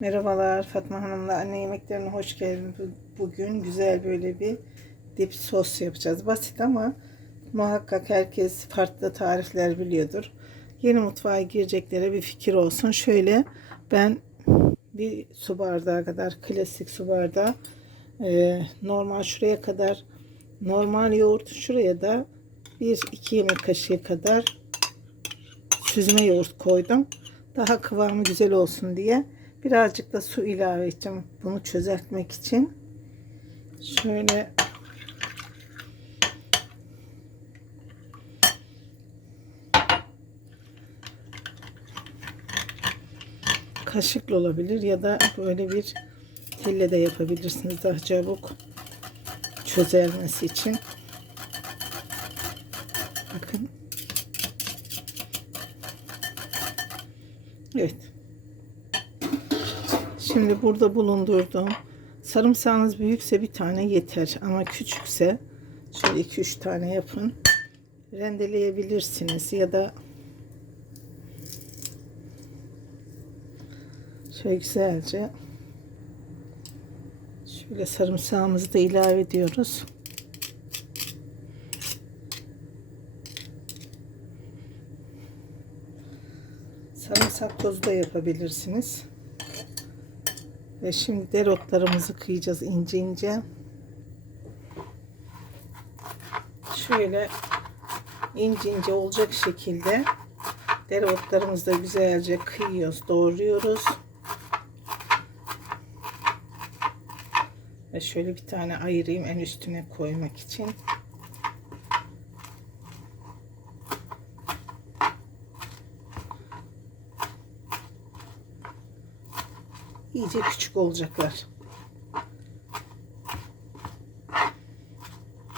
Merhabalar Fatma Hanım'la anne yemeklerine hoş geldin. Bu- Bugün güzel böyle bir dip sos yapacağız. Basit ama muhakkak herkes farklı tarifler biliyordur. Yeni mutfağa gireceklere bir fikir olsun. Şöyle ben bir su bardağı kadar klasik su bardağı e, normal şuraya kadar normal yoğurt şuraya da bir iki yemek kaşığı kadar süzme yoğurt koydum. Daha kıvamı güzel olsun diye. Birazcık da su ilave edeceğim bunu çözeltmek için. Şöyle kaşıkla olabilir ya da böyle bir telle de yapabilirsiniz daha çabuk çözelmesi için. Bakın. Evet. Şimdi burada bulundurduğum sarımsağınız büyükse bir tane yeter ama küçükse şöyle 2-3 tane yapın. Rendeleyebilirsiniz ya da şöyle güzelce şöyle sarımsağımızı da ilave ediyoruz. Sarımsak tozu da yapabilirsiniz. Ve şimdi dereotlarımızı kıyacağız ince ince. Şöyle ince ince olacak şekilde dereotlarımızı da güzelce kıyıyoruz, doğruyoruz. Ve şöyle bir tane ayırayım en üstüne koymak için. İyice küçük olacaklar.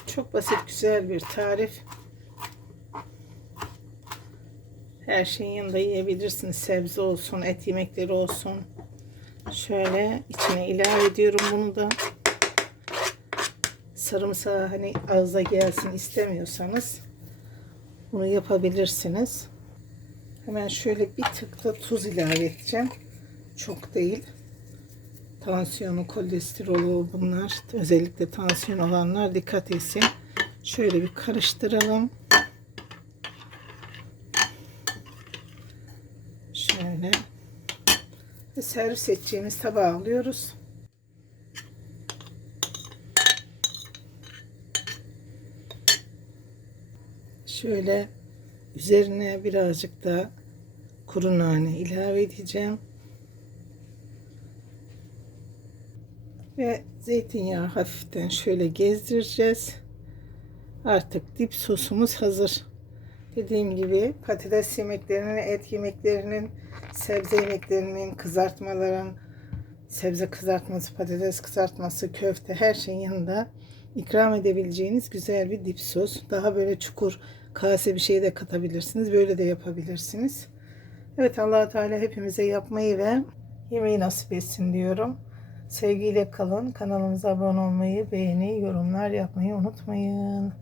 Çok basit güzel bir tarif. Her şeyin yanında yiyebilirsiniz. Sebze olsun, et yemekleri olsun. Şöyle içine ilave ediyorum bunu da. Sarımsağı hani ağza gelsin istemiyorsanız bunu yapabilirsiniz. Hemen şöyle bir tık da tuz ilave edeceğim. Çok değil tansiyonu, kolesterolü bunlar. Özellikle tansiyon olanlar dikkat etsin. Şöyle bir karıştıralım. Şöyle. Ve servis edeceğimiz tabağa alıyoruz. Şöyle üzerine birazcık da kuru nane ilave edeceğim. Ve zeytinyağı hafiften şöyle gezdireceğiz. Artık dip sosumuz hazır. Dediğim gibi patates yemeklerinin, et yemeklerinin, sebze yemeklerinin, kızartmaların, sebze kızartması, patates kızartması, köfte her şeyin yanında ikram edebileceğiniz güzel bir dip sos. Daha böyle çukur kase bir şey de katabilirsiniz. Böyle de yapabilirsiniz. Evet allah Teala hepimize yapmayı ve yemeği nasip etsin diyorum. Sevgiyle kalın. Kanalımıza abone olmayı, beğeni, yorumlar yapmayı unutmayın.